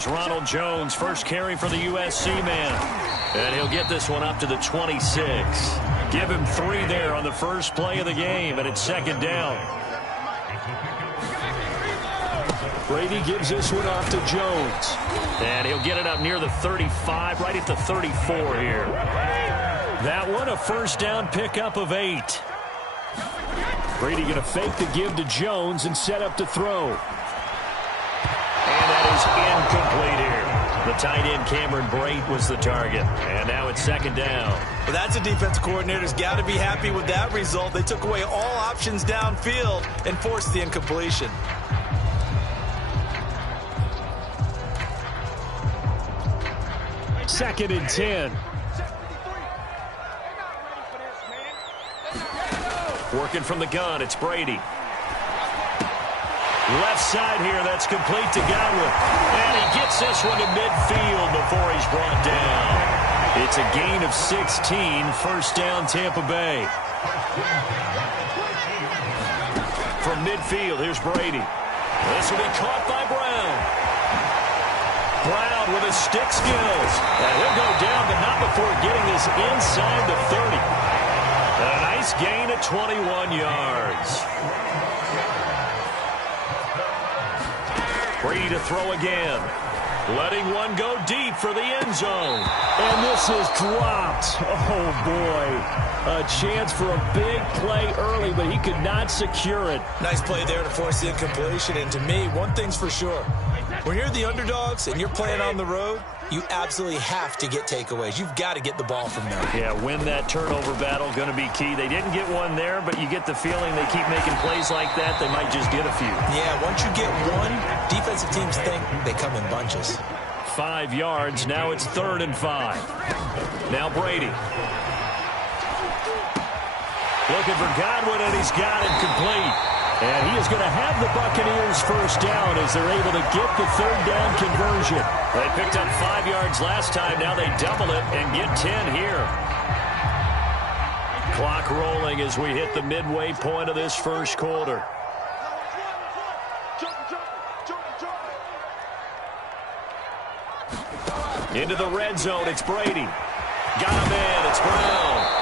Here's Ronald Jones, first carry for the USC man. And he'll get this one up to the 26. Give him 3 there on the first play of the game, and it's second down. Brady gives this one off to Jones. And he'll get it up near the 35, right at the 34 here. That one, a first down pickup of 8. Brady going to fake the give to Jones and set up to throw. And that is incomplete here. The tight end Cameron Brate was the target. And now it's second down. Well, that's a defense coordinator's got to be happy with that result. They took away all options downfield and forced the incompletion. Second and 10. Working from the gun, it's Brady. Left side here, that's complete to Godwin. And he gets this one to midfield before he's brought down. It's a gain of 16, first down Tampa Bay. From midfield, here's Brady. This will be caught by Brown. Brown with his stick skills. And he'll go down, but not before getting this inside the 30. A nice gain of 21 yards. Brady to throw again. Letting one go deep for the end zone. And this is dropped. Oh, boy. A chance for a big play early, but he could not secure it. Nice play there to force the incompletion. And to me, one thing's for sure. When you're the underdogs and you're playing on the road, you absolutely have to get takeaways. You've got to get the ball from them. Yeah, win that turnover battle, going to be key. They didn't get one there, but you get the feeling they keep making plays like that, they might just get a few. Yeah, once you get one, defensive teams think they come in bunches. 5 yards, now it's 3rd and 5. Now Brady. Looking for Godwin, and he's got it complete. And he is going to have the Buccaneers first down as they're able to get the 3rd down conversion. They picked up 5 yards last time. Now they double it and get 10 here. Clock rolling as we hit the midway point of this first quarter. Into the red zone, it's Brady. Got him in, it's Brown.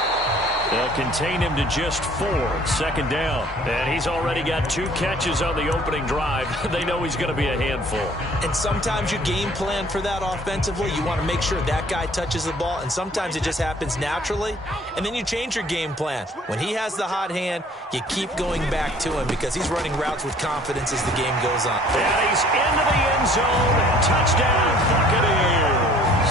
They'll contain him to just 4, 2nd down. And he's already got 2 catches on the opening drive. They know he's going to be a handful. And sometimes you game plan for that offensively. You want to make sure that guy touches the ball. And sometimes it just happens naturally. And then you change your game plan. When he has the hot hand, you keep going back to him because he's running routes with confidence as the game goes on. And he's into the end zone. Touchdown, Buccaneers.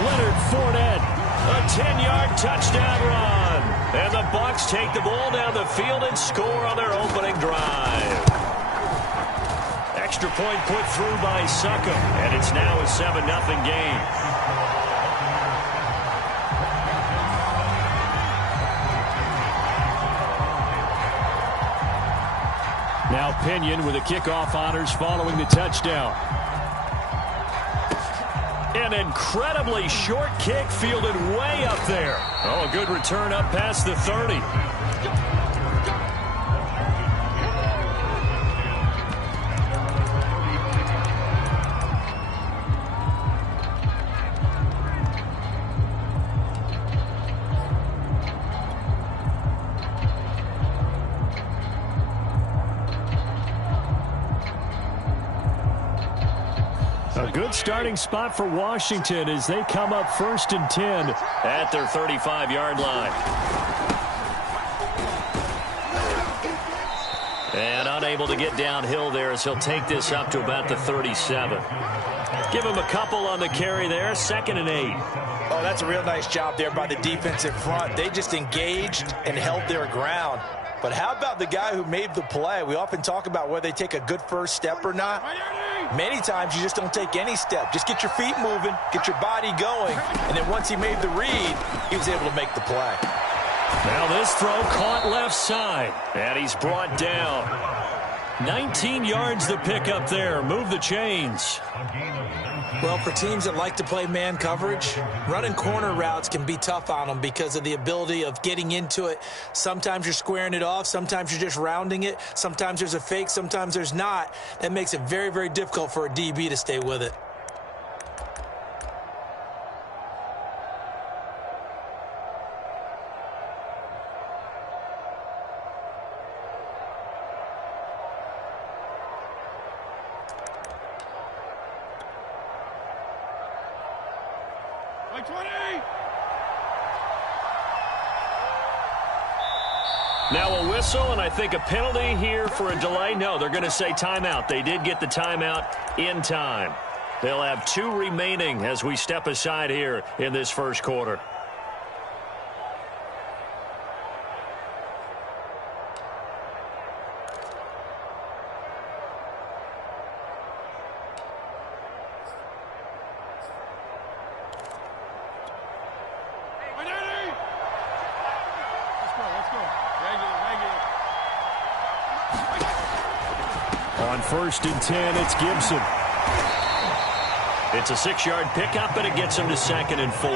Leonard Fournette. A 10-yard touchdown run. And the Bucs take the ball down the field and score on their opening drive. Extra point put through by Succop. And it's now a 7-0 game. Now Pinion with the kickoff honors following the touchdown. An incredibly short kick fielded way up there. Oh, a good return up past the 30. A good starting spot for Washington as they come up 1st and 10 at their 35-yard line. And unable to get downhill there as he'll take this up to about the 37. Give him a couple on the carry there, 2nd and 8. Oh, that's a real nice job there by the defensive front. They just engaged and held their ground. But how about the guy who made the play? We often talk about whether they take a good first step or not. Many times you just don't take any step. Just get your feet moving, get your body going, and then once he made the read, he was able to make the play. Now this throw caught left side, and he's brought down. 19 yards to pick up there. Move the chains. Well, for teams that like to play man coverage, running corner routes can be tough on them because of the ability of getting into it. Sometimes you're squaring it off. Sometimes you're just rounding it. Sometimes there's a fake. Sometimes there's not. That makes it very, very difficult for a DB to stay with it. Now a whistle, and I think a penalty here for a delay. No, they're going to say timeout. They did get the timeout in time. They'll have 2 remaining as we step aside here in this first quarter. On 1st and 10, it's Gibson. It's a 6-yard pickup, and it gets him to 2nd and 4.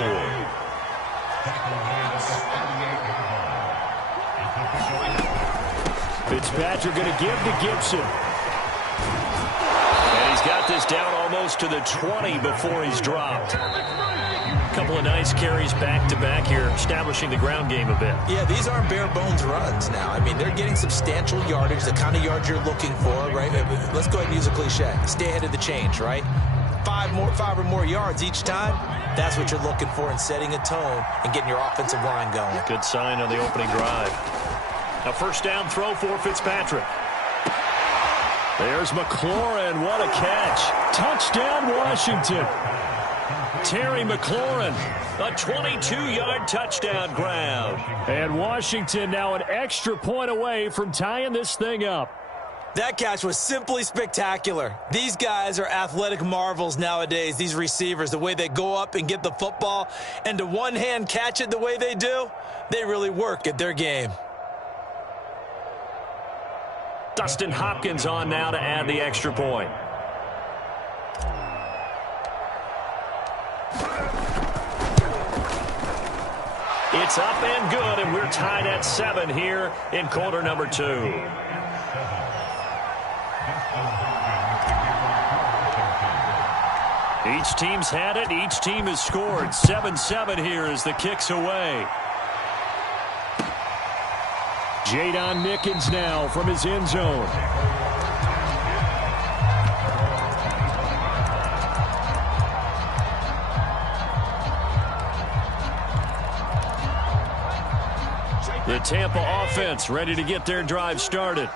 Fitzpatrick going to give to Gibson. And he's got this down almost to the 20 before he's dropped. A couple of nice carries back-to-back here, establishing the ground game a bit. Yeah, these aren't bare-bones runs now. I mean, they're getting substantial yardage, the kind of yards you're looking for, right? Let's go ahead and use a cliche. Stay ahead of the change, right? 5 or more yards each time, that's what you're looking for in setting a tone and getting your offensive line going. Good sign on the opening drive. A first down throw for Fitzpatrick. There's McLaurin. What a catch. Touchdown, Washington. Terry McLaurin, a 22-yard touchdown grab. And Washington now an extra point away from tying this thing up. That catch was simply spectacular. These guys are athletic marvels nowadays, these receivers, the way they go up and get the football, and to one-hand catch it the way they do, they really work at their game. Dustin Hopkins on now to add the extra point. It's up and good, and we're tied at 7 here in quarter number 2. Each team's had it. Each team has scored. 7-7 here as the kick's away. Jadon Mickens now from his end zone. The Tampa offense ready to get their drive started.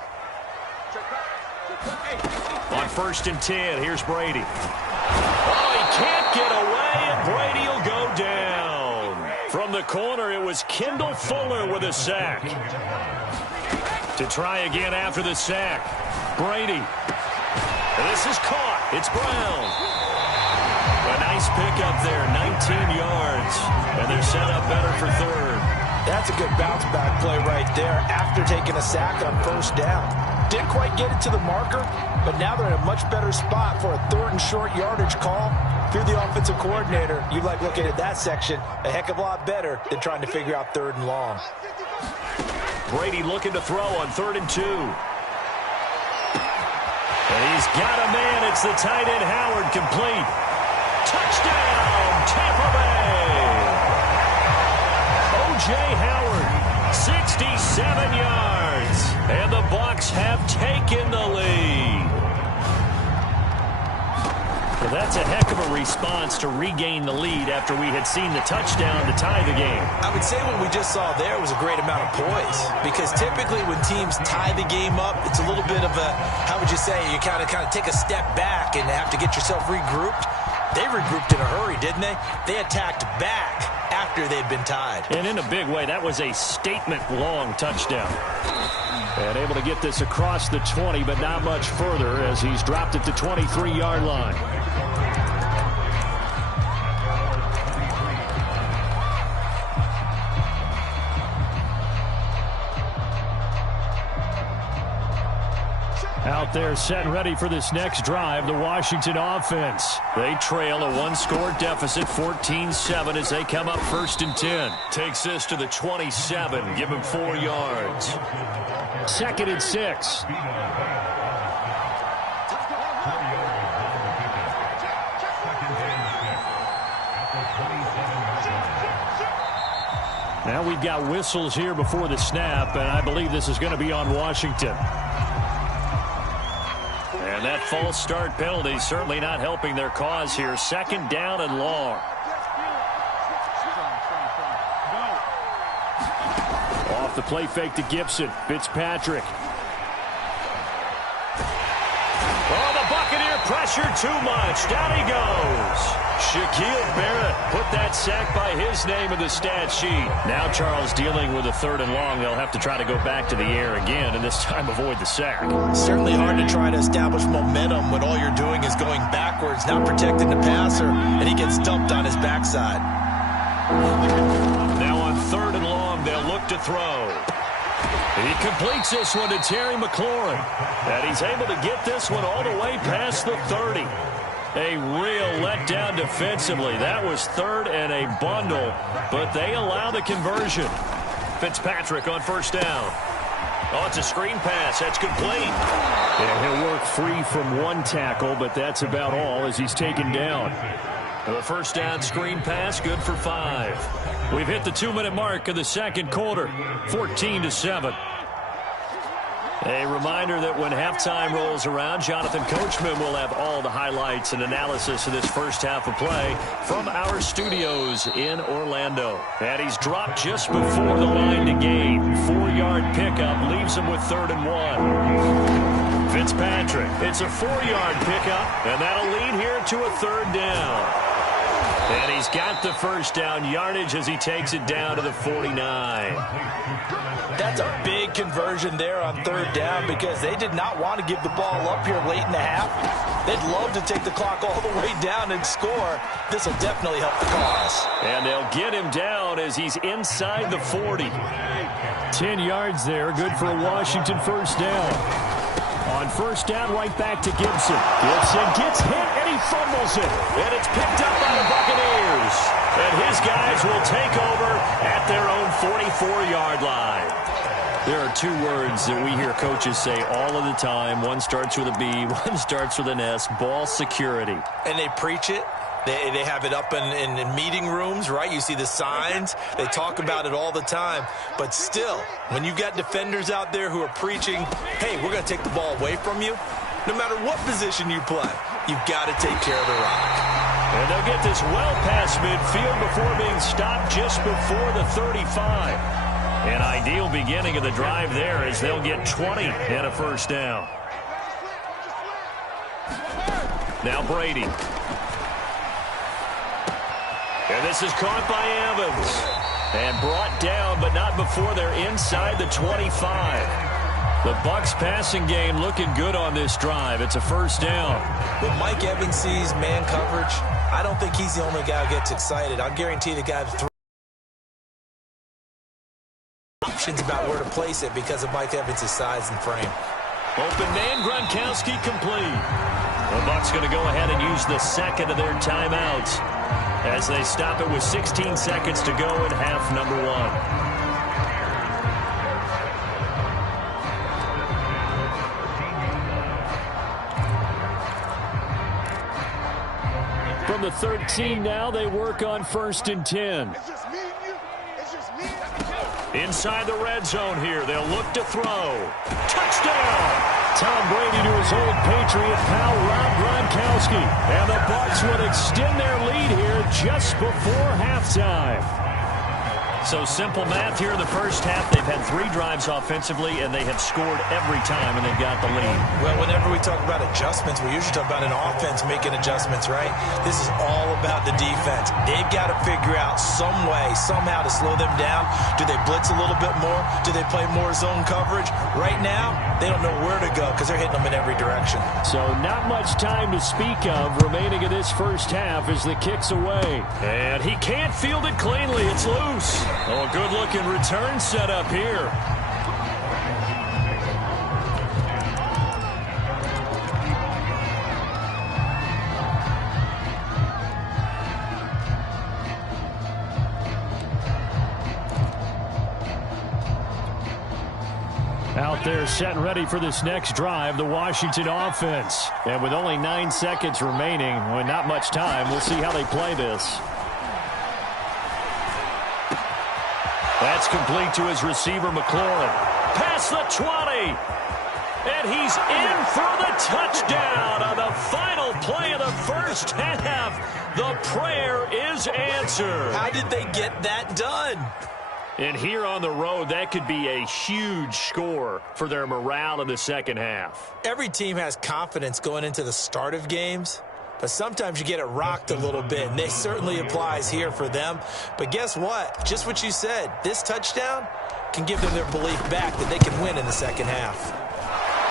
On 1st and 10, here's Brady. Oh, he can't get away, and Brady will go down. From the corner, it was Kendall Fuller with a sack. To try again after the sack, Brady. And this is caught. It's Brown. A nice pickup there, 19 yards. And they're set up better for 3rd. That's a good bounce-back play right there after taking a sack on 1st down. Didn't quite get it to the marker, but now they're in a much better spot for a 3rd and short yardage call. If you're the offensive coordinator, you like looking at that section a heck of a lot better than trying to figure out 3rd and long. Brady looking to throw on 3rd and 2. And he's got a man. It's the tight end Howard, complete. Touchdown, Tampa Bay. O.J. Howard, 67 yards. And the Bucs have taken the lead. Well, that's a heck of a response to regain the lead after we had seen the touchdown to tie the game. I would say what we just saw there was a great amount of poise, because typically when teams tie the game up, it's a little bit of a, how would you say, you kind of take a step back and have to get yourself regrouped. They regrouped in a hurry, didn't they? They attacked back after they'd been tied. And in a big way, that was a statement-long touchdown. And able to get this across the 20, but not much further as he's dropped it to 23-yard line. They're set and ready for this next drive, the Washington offense. They trail a one-score deficit, 14-7, as they come up 1st and 10. Takes this to the 27, give him 4 yards. 2nd and 6. Now we've got whistles here before the snap, and I believe this is going to be on Washington. And that false start penalty certainly not helping their cause here. 2nd down and long. Off the play fake to Gibson. Fitzpatrick. Oh, the Buccaneer pressure too much. Down he goes. Shaquille Barrett put that sack by his name in the stat sheet. Now Charles dealing with a 3rd and long. They'll have to try to go back to the air again, and this time avoid the sack. Certainly hard to try to establish momentum when all you're doing is going backwards, not protecting the passer, and he gets dumped on his backside. Now on 3rd and long, they'll look to throw. He completes this one to Terry McLaurin, and he's able to get this one all the way past the 30. A real letdown defensively. That was 3rd and a bundle, but they allow the conversion. Fitzpatrick on 1st down. Oh, it's a screen pass. That's complete. Yeah, he'll work free from one tackle, but that's about all as he's taken down. The 1st down screen pass, good for 5. We've hit the 2-minute mark of the 2nd quarter, 14-7. A reminder that when halftime rolls around, Jonathan Coachman will have all the highlights and analysis of this first half of play from our studios in Orlando. And he's dropped just before the line to gain. 4-yard pickup leaves him with 3rd and 1. Fitzpatrick, it's a 4-yard pickup, and that'll lead here to a 3rd down. And he's got the 1st down yardage as he takes it down to the 49. That's a big conversion there on 3rd down because they did not want to give the ball up here late in the half. They'd love to take the clock all the way down and score. This will definitely help the cause. And they'll get him down as he's inside the 40. 10 yards there, good for a Washington 1st down. On 1st down, right back to Gibson. Gibson gets hit, and he fumbles it. And it's picked up by the Buccaneers. And his guys will take over at their own 44-yard line. There are 2 words that we hear coaches say all of the time. One starts with a B, one starts with an S, ball security. And they preach it. They have it up in meeting rooms, right? You see the signs. They talk about it all the time. But still, when you've got defenders out there who are preaching, hey, we're going to take the ball away from you, no matter what position you play, you've got to take care of the rock. And they'll get this well past midfield before being stopped just before the 35. An ideal beginning of the drive there as they'll get 20 and a 1st down. Now Brady. And this is caught by Evans. And brought down, but not before they're inside the 25. The Bucs passing game looking good on this drive. It's a 1st down. When Mike Evans sees man coverage, I don't think he's the only guy who gets excited. I guarantee the guy that throws options about where to place it because of Mike Evans' size and frame. Open man, Gronkowski complete. The Bucs going to go ahead and use the 2nd of their timeouts as they stop it with 16 seconds to go in half number 1. From the 13 now, they work on 1st and 10. Inside the red zone here, they'll look to throw. Touchdown! Tom Brady to his old Patriot pal, Rob Gronkowski. And the Bucs would extend their lead here just before halftime. So simple math here in the first half. They've had 3 drives offensively, and they have scored every time, and they've got the lead. Well, whenever we talk about adjustments, we usually talk about an offense making adjustments, right? This is all about the defense. They've got to figure out some way, somehow to slow them down. Do they blitz a little bit more? Do they play more zone coverage? Right now, they don't know where to go because they're hitting them in every direction. So not much time to speak of remaining in this first half as the kick's away. And he can't field it cleanly. It's loose. Oh, good-looking return set up here. Out there set and ready for this next drive, the Washington offense. And with only 9 seconds remaining, well, not much time, we'll see how they play this. That's complete to his receiver, McLaurin. Past the 20. And he's in for the touchdown on the final play of the first half. The prayer is answered. How did they get that done? And here on the road, that could be a huge score for their morale in the second half. Every team has confidence going into the start of games, but sometimes you get it rocked a little bit, and this certainly applies here for them. But guess what? Just what you said, this touchdown can give them their belief back that they can win in the second half.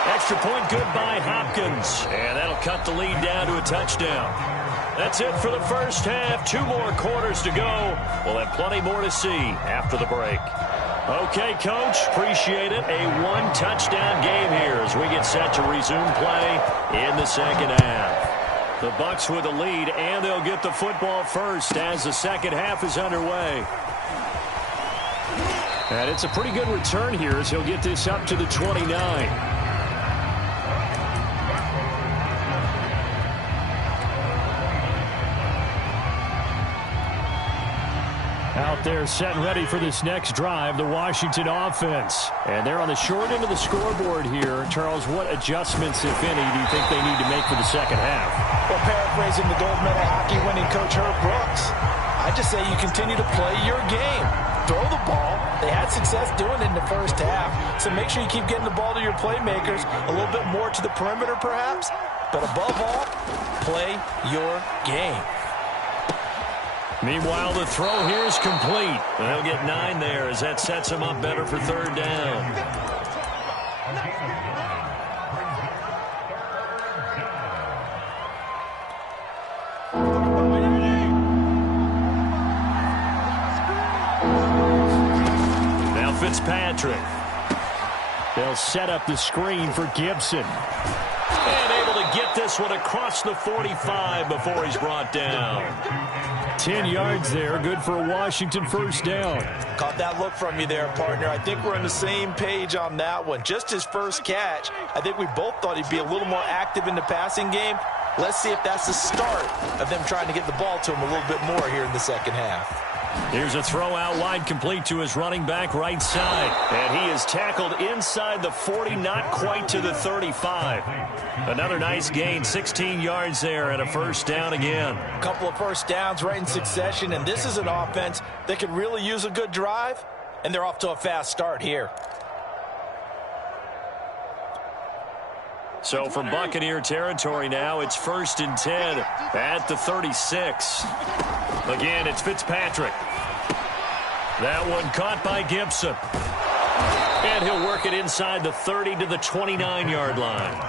Extra point good by Hopkins, and that'll cut the lead down to a touchdown. That's it for the first half. 2 more quarters to go. We'll have plenty more to see after the break. Okay, Coach, appreciate it. A 1-touchdown game here as we get set to resume play in the second half. The Bucs with the lead, and they'll get the football first as the second half is underway. And it's a pretty good return here as he'll get this up to the 29. Out there set and ready for this next drive, the Washington offense. And they're on the short end of the scoreboard here. Charles, what adjustments, if any, do you think they need to make for the second half? Well, paraphrasing the gold medal hockey winning coach Herb Brooks, I just say you continue to play your game. Throw the ball. They had success doing it in the first half, so make sure you keep getting the ball to your playmakers, a little bit more to the perimeter perhaps, but above all, play your game. Meanwhile, the throw here is complete. They'll get 9 there as that sets them up better for third down. Now Fitzpatrick. They'll set up the screen for Gibson. And able to get this one across the 45 before he's brought down. 10 yards there, good for a Washington first down. Caught that look from you there, partner. I think we're on the same page on that one. Just his first catch, I think we both thought he'd be a little more active in the passing game. Let's see if that's the start of them trying to get the ball to him a little bit more here in the second half. Here's a throw out wide complete to his running back right side. And he is tackled inside the 40, not quite to the 35. Another nice gain, 16 yards there and a first down again. A couple of first downs right in succession, and this is an offense that could really use a good drive, and they're off to a fast start here. So from Buccaneer territory now, it's 1st and 10 at the 36. Again, it's Fitzpatrick. That one caught by Gibson. And he'll work it inside the 30 to the 29-yard line.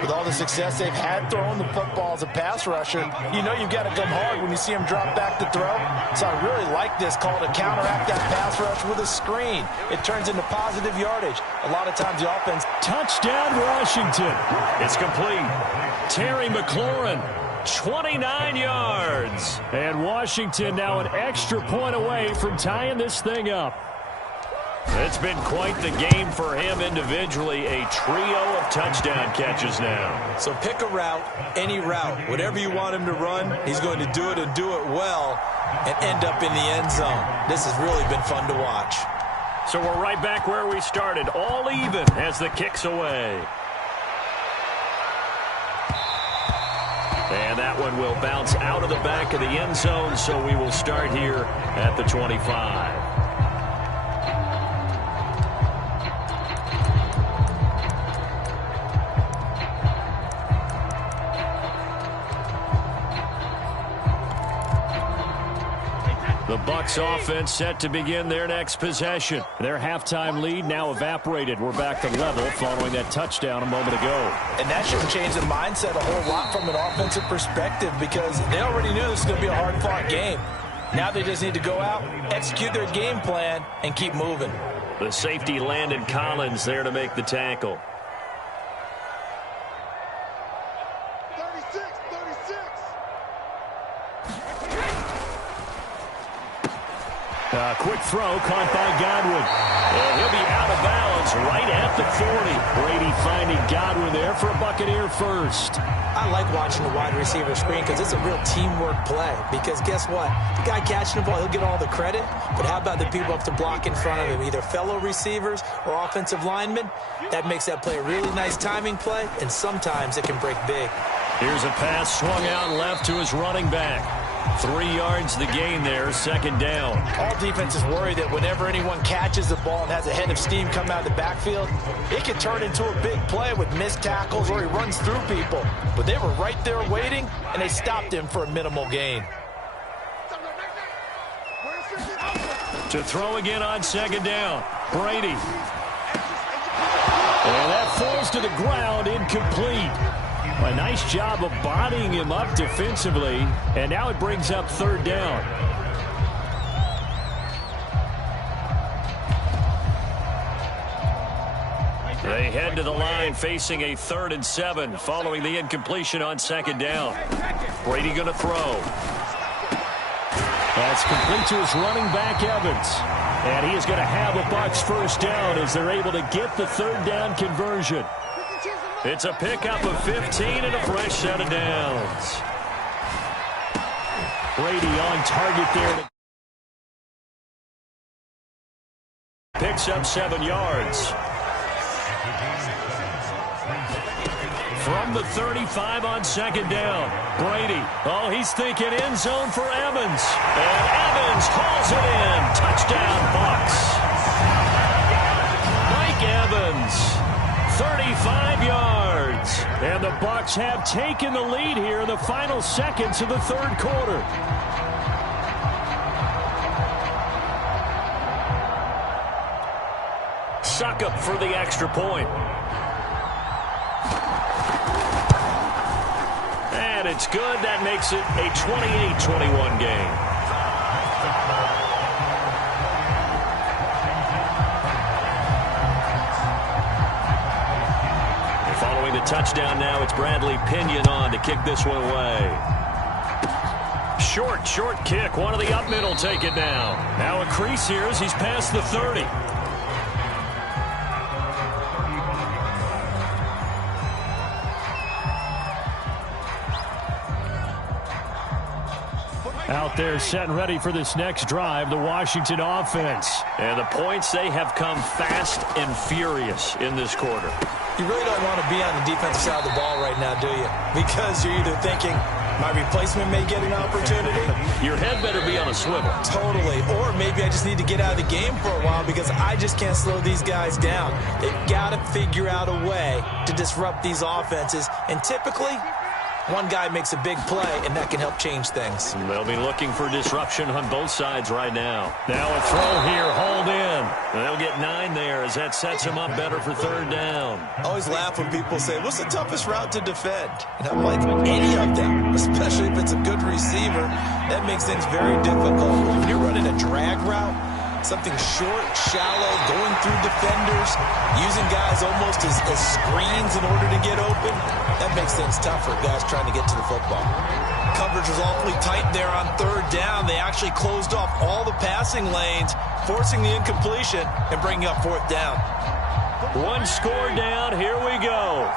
With all the success they've had throwing the football as a pass rusher, you know you've got to come hard when you see him drop back to throw. So I really like this call to counteract that pass rush with a screen. It turns into positive yardage. A lot of times the offense. Touchdown, Washington. It's complete. Terry McLaurin, 29 yards. And Washington now an extra point away from tying this thing up. It's been quite the game for him individually. A trio of touchdown catches now. So pick a route, any route. Whatever you want him to run, he's going to do it and do it well and end up in the end zone. This has really been fun to watch. So we're right back where we started, all even as the kick's away. And that one will bounce out of the back of the end zone, so we will start here at the 25. The Bucs offense set to begin their next possession. Their halftime lead now evaporated. We're back to level following that touchdown a moment ago. And that shouldn't change the mindset a whole lot from an offensive perspective because they already knew this was going to be a hard-fought game. Now they just need to go out, execute their game plan, and keep moving. The safety Landon Collins there to make the tackle. Quick throw caught by Godwin. And he'll be out of bounds right at the 40. Brady finding Godwin there for a Buccaneer first. I like watching the wide receiver screen because it's a real teamwork play. Because guess what? The guy catching the ball, he'll get all the credit. But how about the people up to block in front of him, either fellow receivers or offensive linemen? That makes that play a really nice timing play, and sometimes it can break big. Here's a pass swung out left to his running back. 3 yards the gain there, second down. All defenses worry that whenever anyone catches the ball and has a head of steam come out of the backfield, it can turn into a big play with missed tackles or he runs through people. But they were right there waiting, and they stopped him for a minimal gain. To throw again on second down, Brady. And that falls to the ground, incomplete. A nice job of bodying him up defensively, and now it brings up third down. They head to the line facing a 3rd and 7 following the incompletion on second down. Brady going to throw. That's complete to his running back, Evans. And he is going to have a Bucs first down as they're able to get the third down conversion. It's a pickup of 15 and a fresh set of downs. Brady on target there. Picks up 7 yards. From the 35 on second down, Brady. Oh, he's thinking end zone for Evans. And Evans hauls it in. Touchdown, Bucs. Mike Evans, 35 yards. And the Bucs have taken the lead here in the final seconds of the third quarter. Succop for the extra point. And it's good. That makes it a 28-21 game. Following the touchdown now, it's Bradley Pinion on to kick this one away. Short kick. One of the up middle take it now. Now a crease here as he's past the 30. Out there set and ready for this next drive, the Washington offense. And the points, they have come fast and furious in this quarter. You really don't want to be on the defensive side of the ball right now, do you? Because you're either thinking, my replacement may get an opportunity. Your head better be on a swivel. Totally. Or maybe I just need to get out of the game for a while because I just can't slow these guys down. They've got to figure out a way to disrupt these offenses. And typically, one guy makes a big play, and that can help change things. They'll be looking for disruption on both sides right now. Now a throw here, hauled in. And they'll get 9 there as that sets them up better for third down. I always laugh when people say, what's the toughest route to defend? And I'm like, any of them, especially if it's a good receiver. That makes things very difficult. When you're running a drag route, something short, shallow, going through defenders, using guys almost as screens in order to get open, that makes things tough for guys trying to get to the football. Coverage was awfully tight there on third down. They actually closed off all the passing lanes, forcing the incompletion and bringing up fourth down. One score down. Here we go.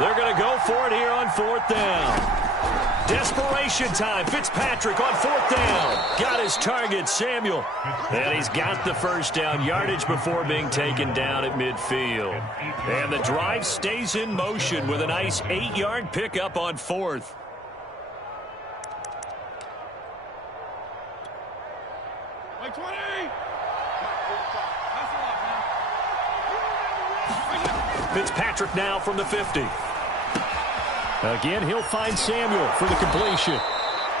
They're going to go for it here on fourth down. Desperation time. Fitzpatrick on fourth down. Got his target, Samuel. And he's got the first down yardage before being taken down at midfield. And the drive stays in motion with a nice 8-yard pickup on fourth. Fitzpatrick now from the 50. Again, he'll find Samuel for the completion.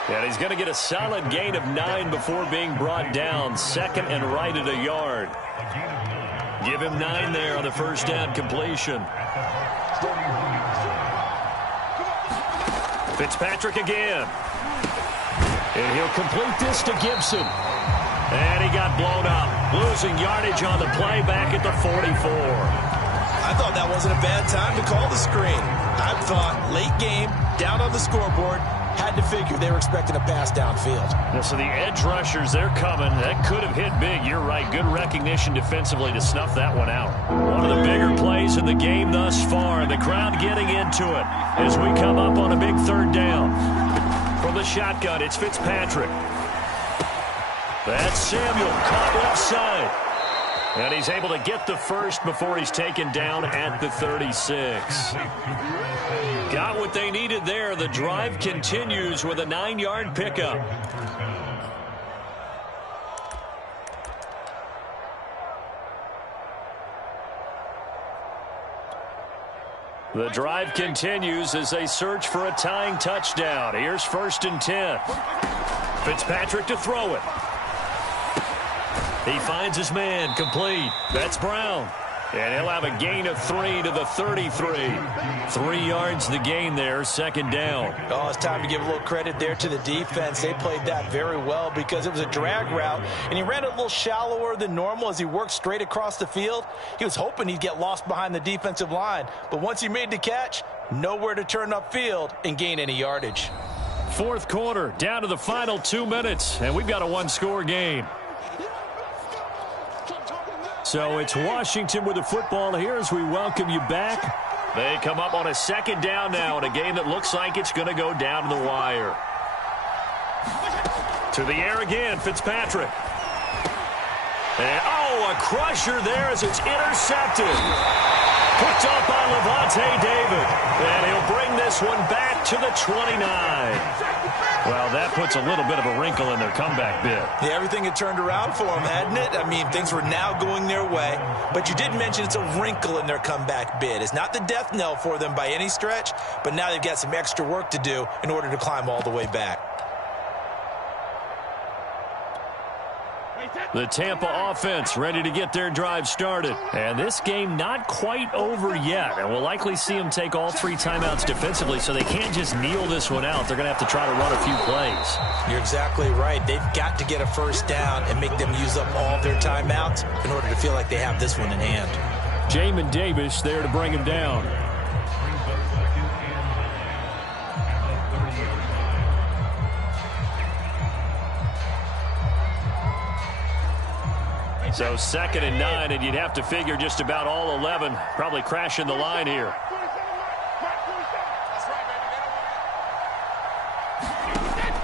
And he's going to get a solid gain of 9 before being brought down. Second and right at a yard. Give him 9 there on the first down completion. Fitzpatrick again. And he'll complete this to Gibson. And he got blown up. Losing yardage on the play back at the 44. I thought that wasn't a bad time to call the screen. I thought late game, down on the scoreboard, Had to figure they were expecting a pass downfield. Yeah, so the edge rushers, they're coming. That could have hit big. You're right. Good recognition defensively to snuff that one out. One of the bigger plays in the game thus far. The crowd getting into it as we come up on a big third down. From the shotgun, it's Fitzpatrick. That's Samuel caught left side. And he's able to get the first before he's taken down at the 36. Got what they needed there. The drive continues with a 9-yard pickup. The drive continues as they search for a tying touchdown. Here's 1st and 10. Fitzpatrick to throw it. He finds his man, complete. That's Brown. And he'll have a gain of 3 to the 33. 3 yards the gain there, 2nd down. Oh, it's time to give a little credit there to the defense. They played that very well because it was a drag route, and he ran a little shallower than normal as he worked straight across the field. He was hoping he'd get lost behind the defensive line, but once he made the catch, nowhere to turn upfield and gain any yardage. 4th quarter, down to the final 2 minutes, and we've got a 1-score game. So it's Washington with the football here as we welcome you back. They come up on a 2nd down now in a game that looks like it's going to go down to the wire. To the air again, Fitzpatrick. And, a crusher there as it's intercepted. Picked up by Lavonte David. And he'll bring this one back to the 29. Well, that puts a little bit of a wrinkle in their comeback bid. Yeah, everything had turned around for them, hadn't it? I mean, things were now going their way. But you did mention it's a wrinkle in their comeback bid. It's not the death knell for them by any stretch, but now they've got some extra work to do in order to climb all the way back. The Tampa offense ready to get their drive started. And this game not quite over yet. And we'll likely see them take all 3 timeouts defensively, so they can't just kneel this one out. They're going to have to try to run a few plays. You're exactly right. They've got to get a 1st down and make them use up all their timeouts in order to feel like they have this one in hand. Jamin Davis there to bring him down. So 2nd and 9, and you'd have to figure just about all 11 probably crashing the line here.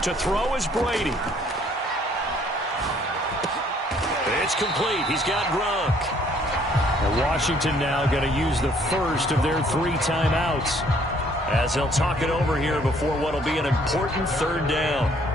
To throw is Brady. It's complete. He's got Gronk. And Washington now going to use the first of their 3 timeouts as they'll talk it over here before what will be an important 3rd down.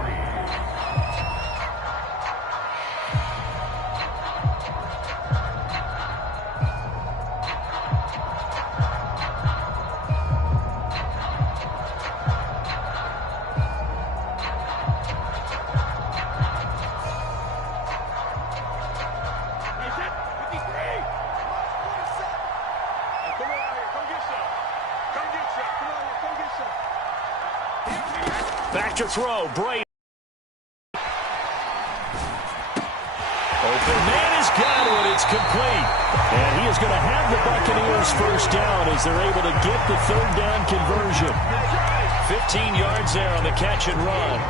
Back to throw, Brady. Open man has got it. It's complete. And he is going to have the Buccaneers 1st down as they're able to get the 3rd down conversion. 15 yards there on the catch and run.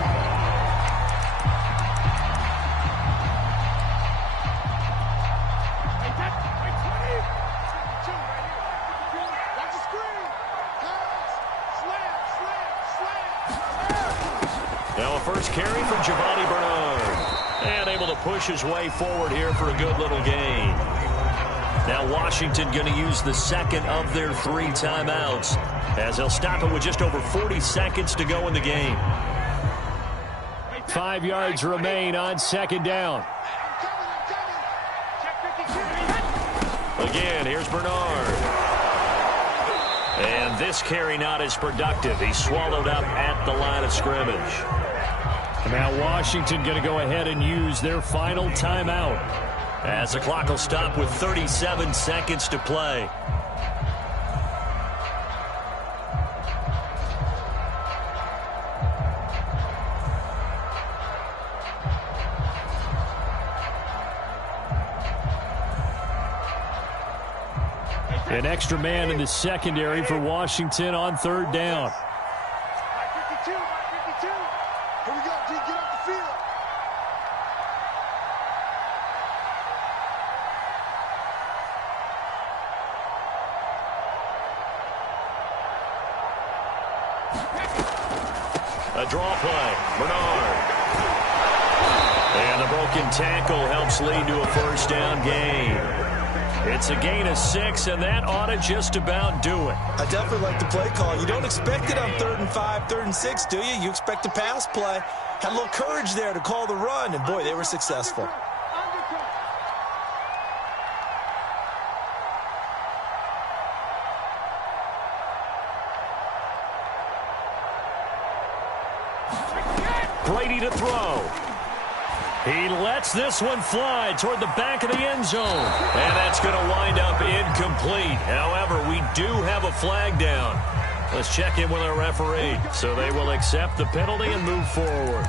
Now a first carry from Giovanni Bernard. And able to push his way forward here for a good little gain. Now Washington going to use the 2nd of their 3 timeouts as they'll stop it with just over 40 seconds to go in the game. 5 yards remain on 2nd down. Again, here's Bernard. And this carry not as productive. He's swallowed up at the line of scrimmage. Now Washington going to go ahead and use their final timeout as the clock will stop with 37 seconds to play. An extra man in the secondary for Washington on 3rd down. A draw play. Bernard. And the broken tackle helps lead to a first down gain. It's a gain of 6, and that ought to just about do it. I definitely like the play call. You don't expect it on 3rd and 5, 3rd and 6, do you? You expect a pass play. Had a little courage there to call the run, and boy, they were successful. Brady to throw. He lets this one fly toward the back of the end zone. And that's going to wind up incomplete. However, we do have a flag down. Let's check in with our referee. So they will accept the penalty and move forward.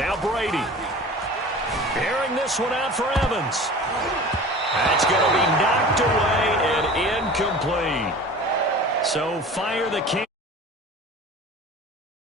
Now Brady. Airing this one out for Evans. That's going to be knocked away and incomplete. So fire the king.